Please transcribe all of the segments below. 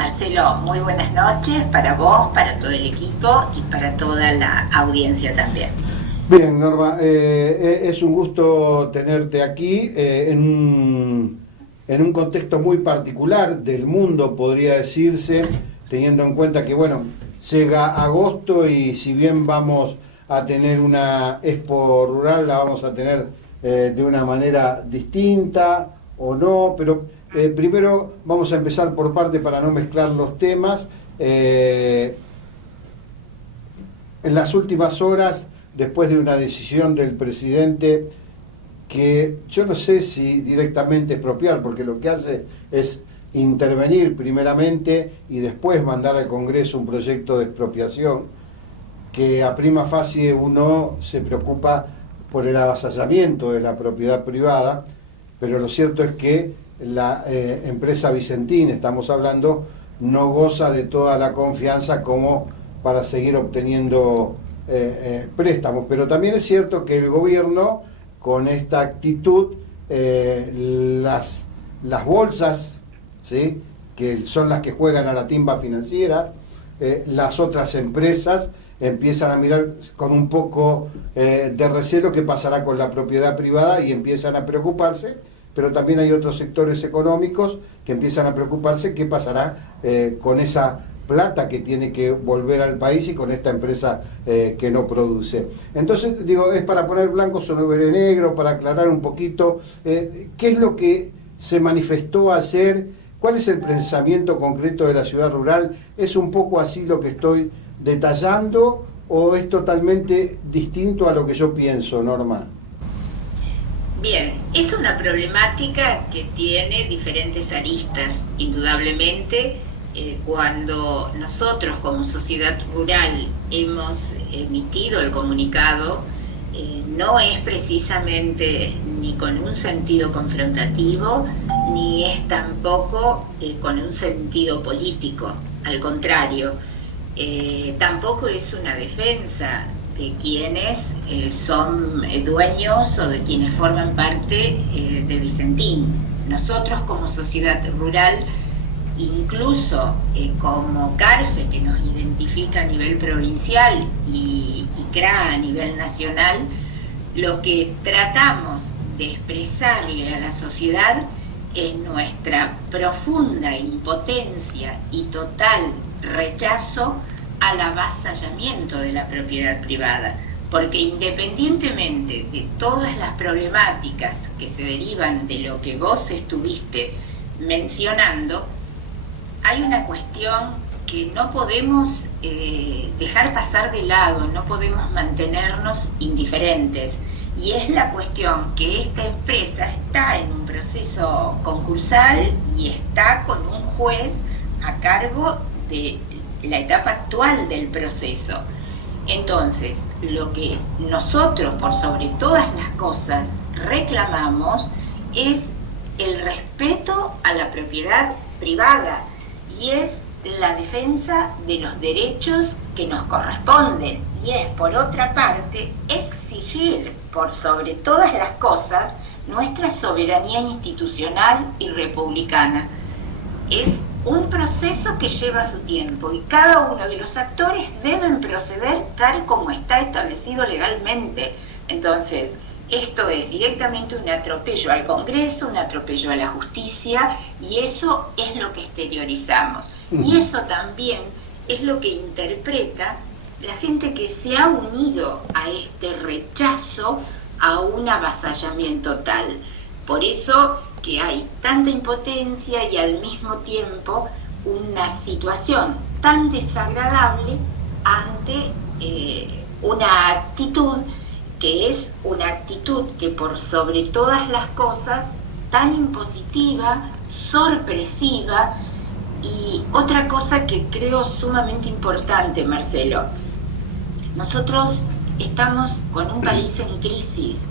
Marcelo, muy buenas noches para vos, para todo el equipo y para toda la audiencia también. Bien, Norma, es un gusto tenerte aquí en un contexto muy particular del mundo, podría decirse, teniendo en cuenta que, bueno, llega agosto y si bien vamos a tener una Expo Rural, la vamos a tener de una manera distinta o no, pero primero vamos a empezar por parte para no mezclar los temas. En las últimas horas, después de una decisión del presidente que yo no sé si directamente expropiar, porque lo que hace es intervenir primeramente y después mandar al Congreso un proyecto de expropiación, que a prima facie uno se preocupa por el avasallamiento de la propiedad privada, pero lo cierto es que la empresa Vicentín, estamos hablando, no goza de toda la confianza como para seguir obteniendo préstamos, pero también es cierto que el gobierno con esta actitud las bolsas, ¿sí?, que son las que juegan a la timba financiera, las otras empresas empiezan a mirar con un poco de recelo qué pasará con la propiedad privada y empiezan a preocuparse, pero también hay otros sectores económicos que empiezan a preocuparse qué pasará con esa plata que tiene que volver al país y con esta empresa que no produce. Entonces, digo, es para poner blanco sobre negro, para aclarar un poquito qué es lo que se manifestó ayer, cuál es el pensamiento concreto de la ciudad rural. ¿Es un poco así lo que estoy detallando o es totalmente distinto a lo que yo pienso, Norma? Bien, es una problemática que tiene diferentes aristas, indudablemente. Cuando nosotros como sociedad rural hemos emitido el comunicado, no es precisamente ni con un sentido confrontativo, ni es tampoco con un sentido político, al contrario, tampoco es una defensa de quienes son dueños o de quienes forman parte de Vicentín. Nosotros como sociedad rural, incluso como CARFE, que nos identifica a nivel provincial, y CRA a nivel nacional, lo que tratamos de expresarle a la sociedad es nuestra profunda impotencia y total rechazo al avasallamiento de la propiedad privada, porque independientemente de todas las problemáticas que se derivan de lo que vos estuviste mencionando, hay una cuestión que no podemos dejar pasar de lado, no podemos mantenernos indiferentes, y es la cuestión que esta empresa está en un proceso concursal y está con un juez a cargo de la etapa actual del proceso. Entonces, lo que nosotros, por sobre todas las cosas, reclamamos es el respeto a la propiedad privada, y es la defensa de los derechos que nos corresponden, y es, por otra parte, exigir por sobre todas las cosas nuestra soberanía institucional y republicana. Es un proceso que lleva su tiempo y cada uno de los actores deben proceder tal como está establecido legalmente. Entonces, esto es directamente un atropello al Congreso, un atropello a la justicia, y eso es lo que exteriorizamos. Y eso también es lo que interpreta la gente que se ha unido a este rechazo a un avasallamiento tal. Por eso que hay tanta impotencia y al mismo tiempo una situación tan desagradable ante una actitud que es una actitud que por sobre todas las cosas tan impositiva, sorpresiva. Y otra cosa que creo sumamente importante, Marcelo, nosotros estamos con un país en crisis,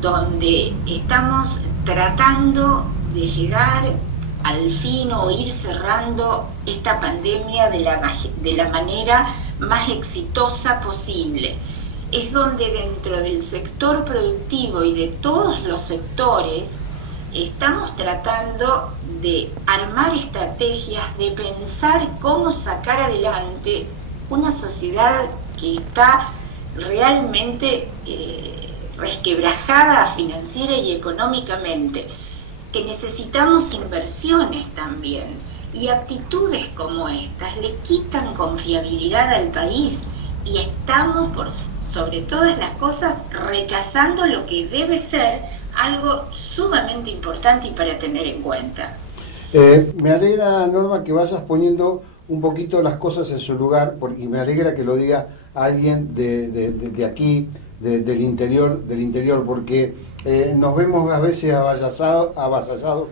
donde estamos tratando de llegar al fin o ir cerrando esta pandemia de la manera más exitosa posible. Es donde dentro del sector productivo y de todos los sectores estamos tratando de armar estrategias, de pensar cómo sacar adelante una sociedad que está realmente resquebrajada financiera y económicamente, que necesitamos inversiones también, y actitudes como estas le quitan confiabilidad al país, y estamos, por sobre todas las cosas, rechazando lo que debe ser algo sumamente importante y para tener en cuenta. Me alegra, Norma, que vayas poniendo un poquito las cosas en su lugar, y me alegra que lo diga alguien de aquí, del interior, porque nos vemos a veces avasallados,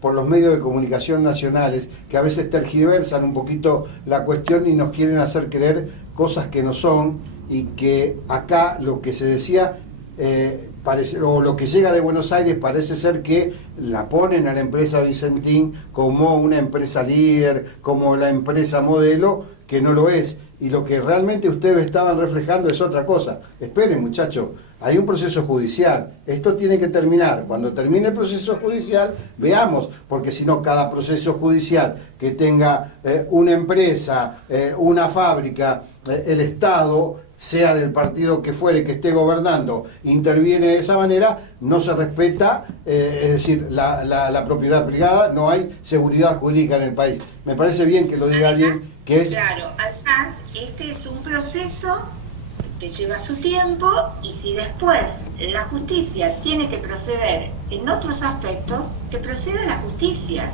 por los medios de comunicación nacionales, que a veces tergiversan un poquito la cuestión y nos quieren hacer creer cosas que no son, y que acá lo que se decía, o lo que llega de Buenos Aires, parece ser que la ponen a la empresa Vicentín como una empresa líder, como la empresa modelo, que no lo es. Y lo que realmente ustedes estaban reflejando es otra cosa. Esperen, muchachos, hay un proceso judicial. Esto tiene que terminar. Cuando termine el proceso judicial, veamos, porque si no, cada proceso judicial que tenga una empresa, una fábrica, el Estado, sea del partido que fuere, que esté gobernando, interviene de esa manera, no se respeta, es decir, la propiedad privada, no hay seguridad jurídica en el país. Me parece bien que lo diga alguien que es... Claro, además, este es un proceso que lleva su tiempo, y si después la justicia tiene que proceder en otros aspectos, que proceda la justicia.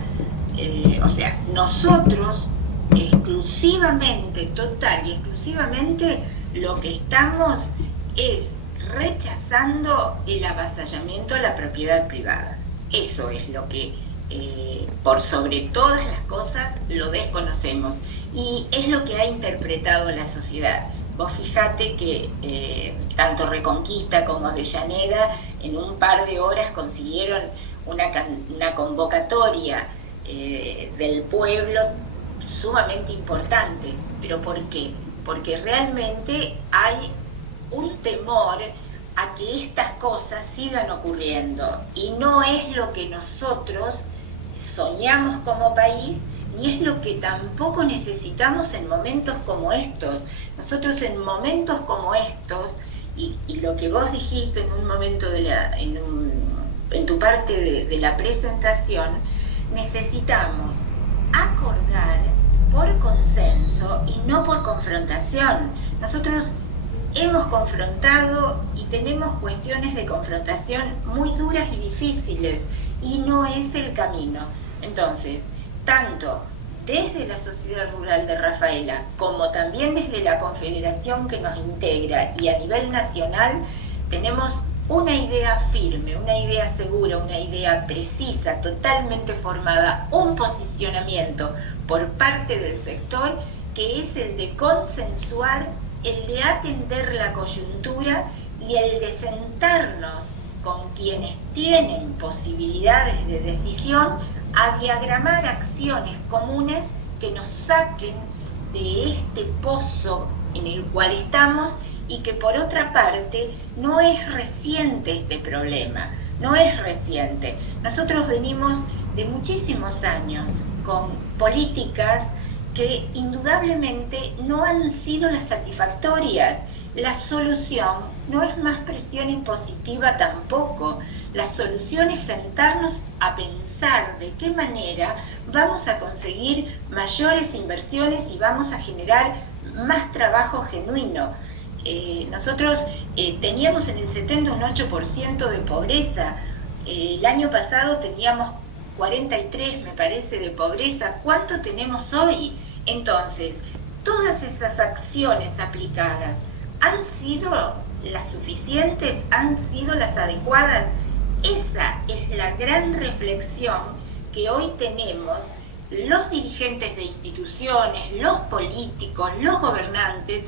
O sea, nosotros exclusivamente, total y exclusivamente, lo que estamos es rechazando el avasallamiento a la propiedad privada. Eso es lo que, por sobre todas las cosas, lo desconocemos, y es lo que ha interpretado la sociedad. Vos fijate que tanto Reconquista como Avellaneda en un par de horas consiguieron una convocatoria del pueblo sumamente importante. ¿Pero por qué? Porque realmente hay un temor a que estas cosas sigan ocurriendo, y no es lo que nosotros soñamos como país, ni es lo que tampoco necesitamos en momentos como estos. Nosotros en momentos como estos, y lo que vos dijiste en un momento en tu parte de la presentación, necesitamos acordar por consenso y no por confrontación. Nosotros hemos confrontado y tenemos cuestiones de confrontación muy duras y difíciles, y no es el camino. Entonces, tanto desde la Sociedad Rural de Rafaela como también desde la Confederación que nos integra, y a nivel nacional, tenemos una idea firme, una idea segura, una idea precisa, totalmente formada, un posicionamiento por parte del sector, que es el de consensuar, el de atender la coyuntura y el de sentarnos con quienes tienen posibilidades de decisión a diagramar acciones comunes que nos saquen de este pozo en el cual estamos, y que por otra parte no es reciente este problema, no es reciente. Nosotros venimos de muchísimos años con políticas que indudablemente no han sido las satisfactorias. La solución no es más presión impositiva tampoco. La solución es sentarnos a pensar de qué manera vamos a conseguir mayores inversiones y vamos a generar más trabajo genuino. Nosotros teníamos en el 70 un 8% de pobreza. El año pasado teníamos 43, me parece, de pobreza. ¿Cuánto tenemos hoy? Entonces, todas esas acciones aplicadas, ¿han sido las suficientes? ¿Han sido las adecuadas? Esa es la gran reflexión que hoy tenemos los dirigentes de instituciones, los políticos, los gobernantes,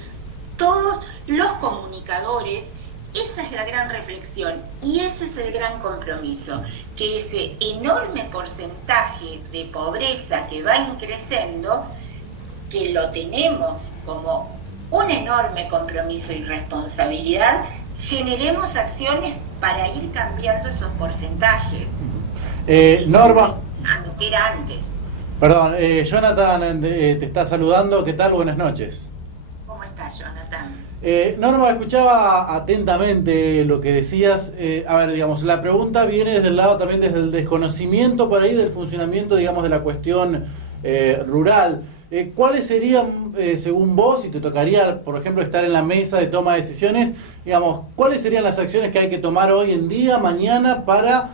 todos los comunicadores. Esa es la gran reflexión, y ese es el gran compromiso, que ese enorme porcentaje de pobreza que va increciendo, que lo tenemos como un enorme compromiso y responsabilidad, generemos acciones para ir cambiando esos porcentajes. Norma. que era antes. Perdón, Jonathan te está saludando. ¿Qué tal? Buenas noches. ¿Cómo estás, Jonathan? Norma, escuchaba atentamente lo que decías. A ver, digamos, la pregunta viene desde el lado también, desde el desconocimiento por ahí del funcionamiento, digamos, de la cuestión rural. ¿Cuáles serían, según vos, si te tocaría, por ejemplo, estar en la mesa de toma de decisiones, digamos, cuáles serían las acciones que hay que tomar hoy en día, mañana, para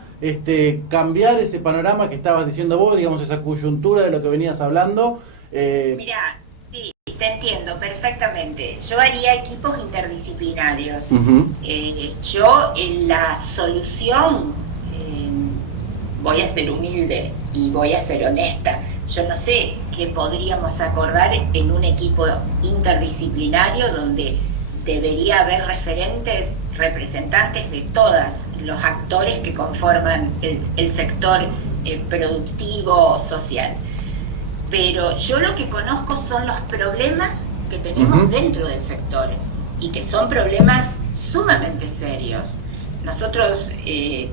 cambiar ese panorama que estabas diciendo vos, digamos, esa coyuntura de lo que venías hablando? Mirá, sí, te entiendo perfectamente. Yo haría equipos interdisciplinarios. Yo en la solución voy a ser humilde y voy a ser honesta. Yo no sé qué podríamos acordar en un equipo interdisciplinario donde debería haber representantes de todos los actores que conforman el sector productivo social. Pero yo lo que conozco son los problemas que tenemos dentro del sector y que son problemas sumamente serios. Nosotros,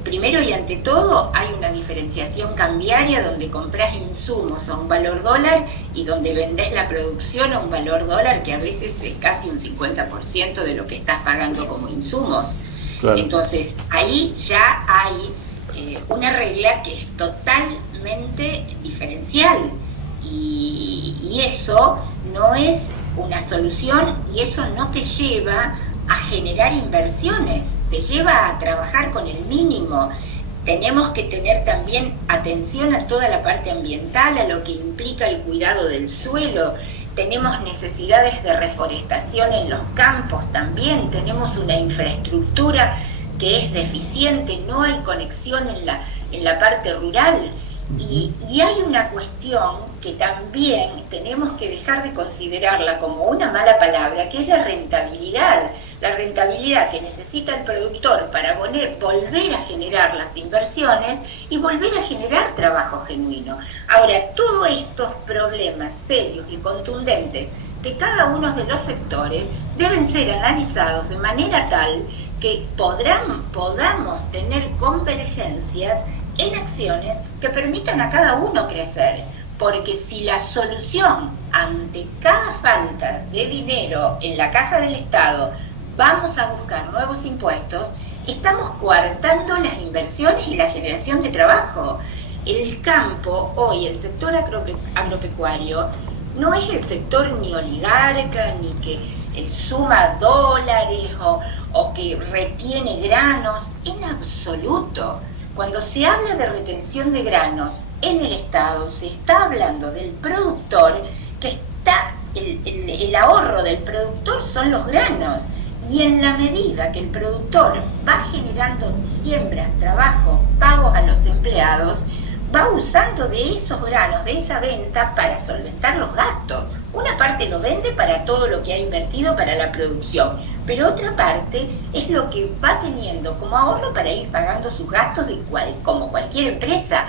primero y ante todo, hay una diferenciación cambiaria donde compras insumos a un valor dólar y donde vendés la producción a un valor dólar que a veces es casi un 50% de lo que estás pagando como insumos. Claro. Entonces, ahí ya hay una regla que es totalmente diferencial y eso no es una solución y eso no te lleva a generar inversiones, te lleva a trabajar con el mínimo. Tenemos que tener también atención a toda la parte ambiental, a lo que implica el cuidado del suelo. Tenemos necesidades de reforestación en los campos también, tenemos una infraestructura que es deficiente, no hay conexión en la parte rural. Y hay una cuestión que también tenemos que dejar de considerarla como una mala palabra, que es la rentabilidad que necesita el productor para volver a generar las inversiones y volver a generar trabajo genuino. Ahora, todos estos problemas serios y contundentes de cada uno de los sectores deben ser analizados de manera tal que podamos tener convergencias en acciones que permitan a cada uno crecer, porque si la solución ante cada falta de dinero en la caja del Estado vamos a buscar nuevos impuestos, estamos coartando las inversiones y la generación de trabajo. El campo, hoy el sector agropecuario, no es el sector ni oligarca, ni que suma dólares o que retiene granos, en absoluto. Cuando se habla de retención de granos en el Estado, se está hablando del productor, que está, el ahorro del productor son los granos, y en la medida que el productor va generando siembras, trabajo, pagos a los empleados, va usando de esos granos, de esa venta, para solventar los gastos. Una parte lo vende para todo lo que ha invertido para la producción, pero otra parte es lo que va teniendo como ahorro para ir pagando sus gastos como cualquier empresa.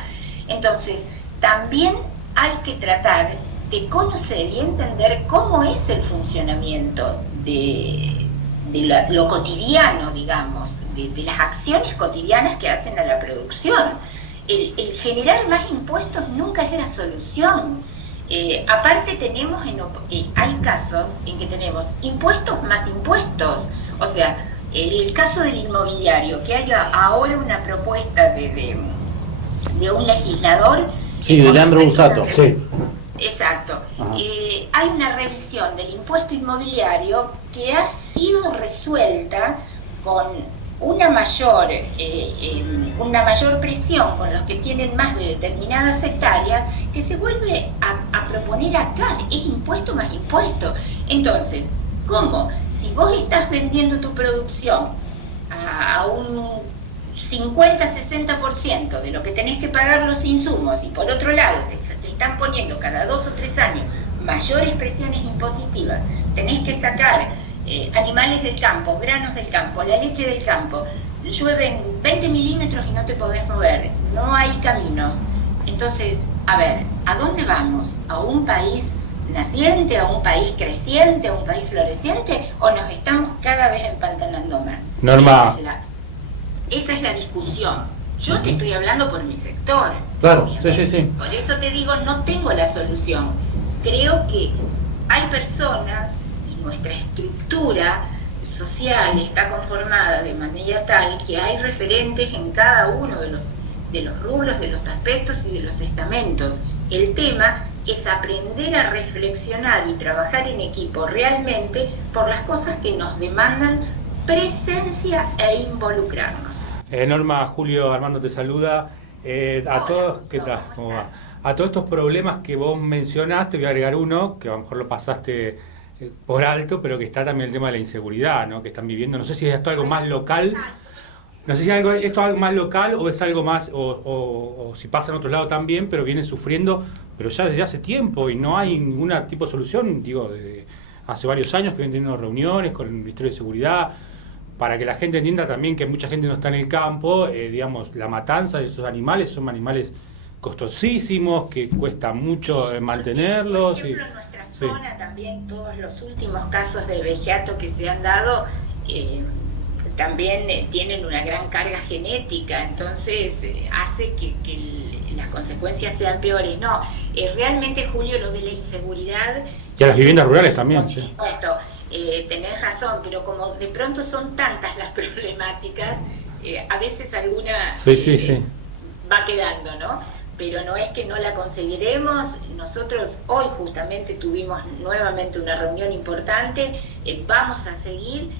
Entonces, también hay que tratar de conocer y entender cómo es el funcionamiento de lo cotidiano, digamos, de las acciones cotidianas que hacen a la producción. El generar más impuestos nunca es la solución. Aparte hay casos en que tenemos impuestos más impuestos. O sea, el caso del inmobiliario, que haya ahora una propuesta de un legislador. Sí, de Leandro Busato. Sí. Exacto. Hay una revisión del impuesto inmobiliario que ha sido resuelta con una mayor presión con los que tienen más de determinadas hectáreas, que se vuelve a proponer acá, es impuesto más impuesto. Entonces, ¿cómo? Si vos estás vendiendo tu producción a un 50-60% de lo que tenés que pagar los insumos y por otro lado te están poniendo cada 2 o 3 años mayores presiones impositivas, tenés que sacar animales del campo, granos del campo, la leche del campo, llueven 20 milímetros y no te podés mover, no hay caminos. Entonces, a ver, ¿a dónde vamos? ¿A un país naciente, a un país creciente, a un país floreciente, o nos estamos cada vez empantanando más? Norma. Esa es la discusión. Yo te estoy hablando por mi sector. Claro, obviamente. sí. Por eso te digo, no tengo la solución. Creo que hay personas y nuestra estructura social está conformada de manera tal que hay referentes en cada uno de los rubros, de los aspectos y de los estamentos. El tema es aprender a reflexionar y trabajar en equipo realmente por las cosas que nos demandan presencia e involucrarnos. Norma, Julio, Armando te saluda. A todos, ¿qué tal? ¿Cómo va? A todos estos problemas que vos mencionaste, voy a agregar uno, que a lo mejor lo pasaste por alto, pero que está también el tema de la inseguridad, ¿no? Que están viviendo. No sé si es esto algo más local, no sé si esto es algo más local o es algo más, o si pasa en otro lado también, pero vienen sufriendo, pero ya desde hace tiempo y no hay ninguna tipo de solución. Digo, desde hace varios años que vienen teniendo reuniones con el Ministerio de Seguridad, para que la gente entienda también que mucha gente no está en el campo, digamos, la matanza de esos animales son animales costosísimos, que cuesta mucho mantenerlos. Por ejemplo, en nuestra zona también todos los últimos casos de vejiato que se han dado también tienen una gran carga genética, entonces hace que las consecuencias sean peores. No, realmente, Julio, lo de la inseguridad... Y a las viviendas rurales también. Por supuesto, tenés razón, pero como de pronto son tantas las problemáticas, a veces alguna va quedando, ¿no? Pero no es que no la conseguiremos. Nosotros hoy justamente tuvimos nuevamente una reunión importante, vamos a seguir,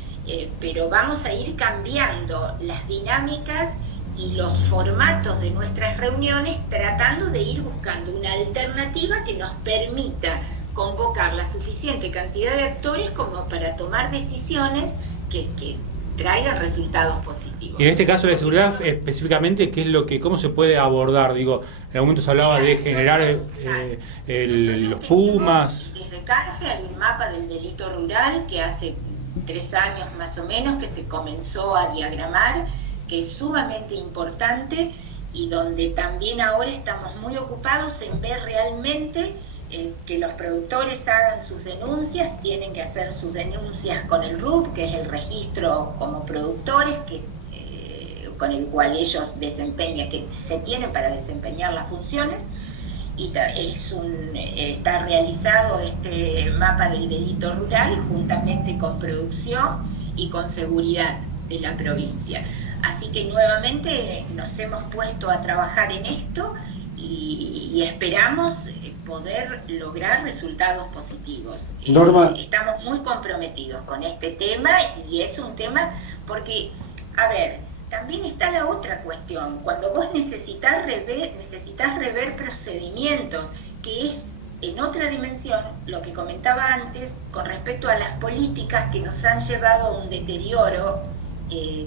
pero vamos a ir cambiando las dinámicas y los formatos de nuestras reuniones, tratando de ir buscando una alternativa que nos permita convocar la suficiente cantidad de actores como para tomar decisiones que traigan resultados positivos. Y en este caso de seguridad específicamente, ¿cómo se puede abordar? Digo, en algún momento se hablaba de generar los Pumas. Desde CARFE hay un mapa del delito rural que hace 3 años más o menos que se comenzó a diagramar, que es sumamente importante y donde también ahora estamos muy ocupados en ver realmente que los productores hagan sus denuncias. Tienen que hacer sus denuncias con el RUP, que es el registro como productores, con el cual ellos desempeñan, que se tienen para desempeñar las funciones, y está realizado este mapa del delito rural juntamente con producción y con seguridad de la provincia. Así que nuevamente nos hemos puesto a trabajar en esto y esperamos poder lograr resultados positivos. Norma. Estamos muy comprometidos con este tema y es un tema porque, a ver, también está la otra cuestión. Cuando vos necesitas rever procedimientos, que es en otra dimensión lo que comentaba antes con respecto a las políticas que nos han llevado a un deterioro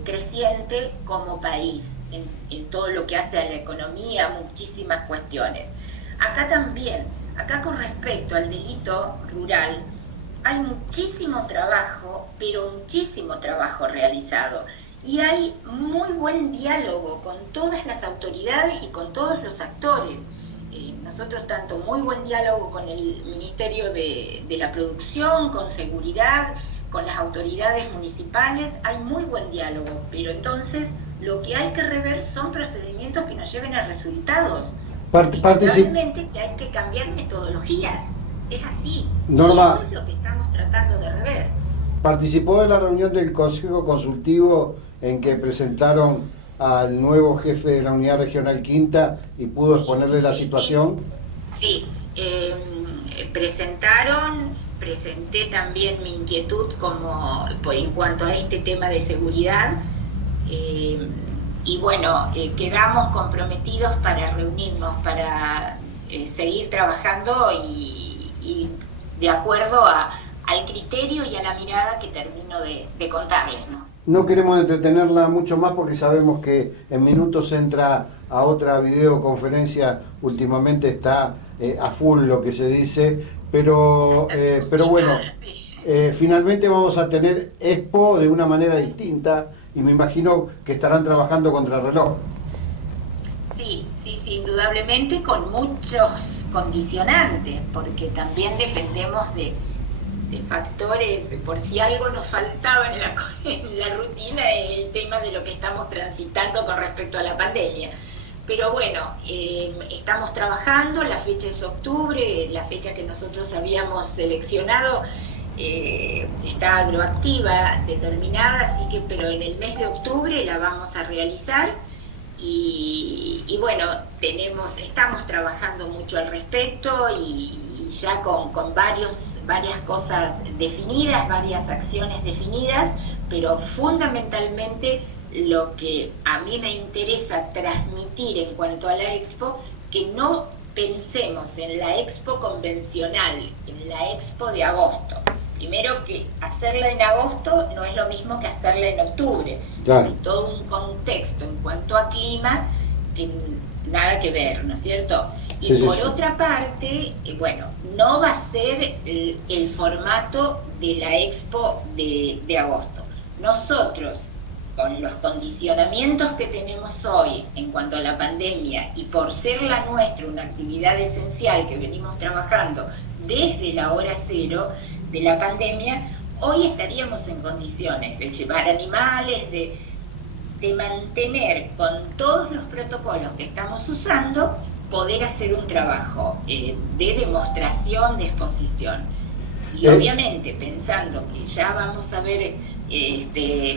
creciente como país, en todo lo que hace a la economía, muchísimas cuestiones. Acá también, con respecto al delito rural, hay muchísimo trabajo, pero muchísimo trabajo realizado. Y hay muy buen diálogo con todas las autoridades y con todos los actores. Nosotros tanto muy buen diálogo con el Ministerio de la Producción, con Seguridad, con las autoridades municipales, hay muy buen diálogo, pero entonces lo que hay que rever son procedimientos que nos lleven a resultados. Realmente que hay que cambiar metodologías, es así. Norma, y eso es lo que estamos tratando de rever. ¿Participó de la reunión del Consejo Consultivo en que presentaron al nuevo jefe de la Unidad Regional Quinta y pudo exponerle la situación? Sí, presenté también mi inquietud en cuanto a este tema de seguridad. Y bueno, quedamos comprometidos para reunirnos, para seguir trabajando y de acuerdo al criterio y a la mirada que termino de contarles, ¿no? No queremos entretenerla mucho más porque sabemos que en minutos entra a otra videoconferencia, últimamente está a full lo que se dice, pero bueno, finalmente vamos a tener Expo de una manera distinta y me imagino que estarán trabajando contra reloj. Sí, indudablemente con muchos condicionantes, porque también dependemos de factores, por si algo nos faltaba en la rutina, el tema de lo que estamos transitando con respecto a la pandemia. Pero bueno, estamos trabajando, la fecha es octubre, la fecha que nosotros habíamos seleccionado está agroactiva, determinada, así que, pero en el mes de octubre la vamos a realizar y bueno, estamos trabajando mucho al respecto y ya con varias cosas definidas, varias acciones definidas, pero fundamentalmente lo que a mí me interesa transmitir en cuanto a la Expo, que no pensemos en la Expo convencional, en la Expo de agosto. Primero, que hacerla en agosto no es lo mismo que hacerla en octubre. Claro. Hay todo un contexto en cuanto a clima que nada que ver, ¿no es cierto? Y sí, por sí. otra parte, bueno, no va a ser el formato de la Expo de agosto. Nosotros, con los condicionamientos que tenemos hoy en cuanto a la pandemia y por ser la nuestra una actividad esencial que venimos trabajando desde la hora cero de la pandemia, hoy estaríamos en condiciones de llevar animales, de mantener con todos los protocolos que estamos usando, poder hacer un trabajo de demostración, de exposición. Y obviamente pensando que ya vamos a ver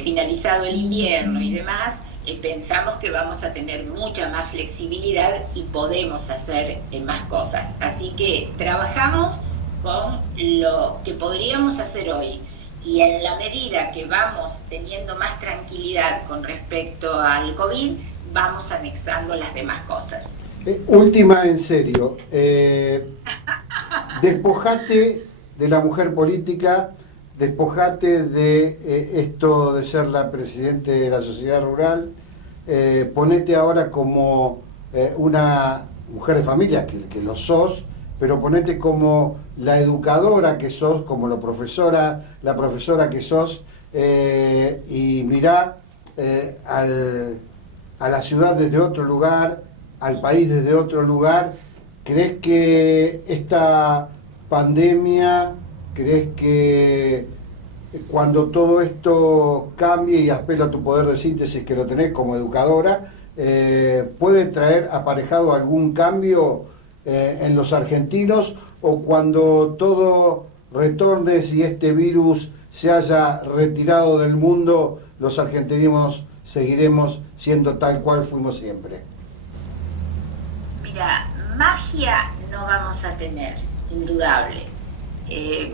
finalizado el invierno y demás, pensamos que vamos a tener mucha más flexibilidad y podemos hacer más cosas. Así que trabajamos con lo que podríamos hacer hoy y en la medida que vamos teniendo más tranquilidad con respecto al COVID, vamos anexando las demás cosas. Última en serio, despojate de la mujer política, despojate de esto de ser la presidente de la sociedad rural, ponete ahora como una mujer de familia, que lo sos, pero ponete como la educadora que sos, como la profesora que sos, y mirá a la ciudad desde otro lugar, al país desde otro lugar. ¿Crees que esta pandemia, crees que cuando todo esto cambie, y apelo a tu poder de síntesis que lo tenés como educadora, puede traer aparejado algún cambio en los argentinos, o cuando todo retorne, si este virus se haya retirado del mundo, los argentinos seguiremos siendo tal cual fuimos siempre? Mira, magia no vamos a tener, indudable.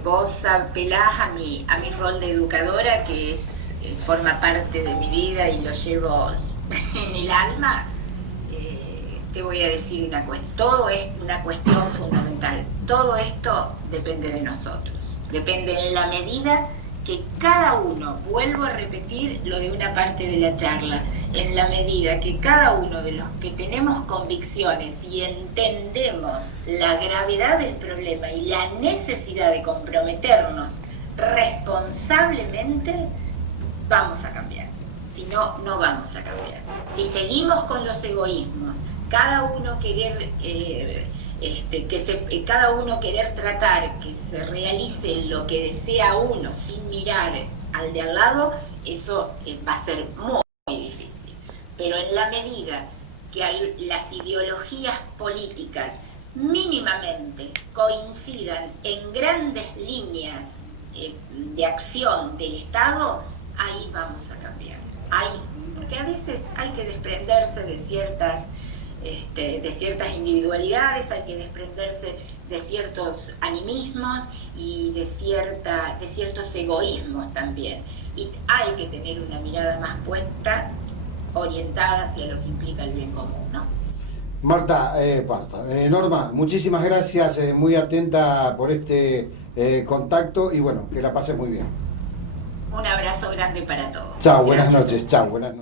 Vos apelás a mi rol de educadora, que forma parte de mi vida y lo llevo en el alma. Te voy a decir una cuestión, todo es una cuestión fundamental. Todo esto depende de nosotros, depende en la medida que cada uno, vuelvo a repetir lo de una parte de la charla, en la medida que cada uno de los que tenemos convicciones y entendemos la gravedad del problema y la necesidad de comprometernos responsablemente, vamos a cambiar. Si no, no vamos a cambiar. Si seguimos con los egoísmos, cada uno querer cada uno querer tratar que se realice lo que desea uno sin mirar al de al lado, eso va a ser muy difícil. Pero en la medida que las ideologías políticas mínimamente coincidan en grandes líneas de acción del Estado, ahí vamos a cambiar. Porque a veces hay que desprenderse de ciertas individualidades, hay que desprenderse de ciertos animismos y de ciertos egoísmos también. Y hay que tener una mirada más puesta, orientada hacia lo que implica el bien común, ¿no? Norma, muchísimas gracias, muy atenta por este contacto, y bueno, que la pases muy bien. Un abrazo grande para todos. Chao, buenas noches. Chao, buenas noches.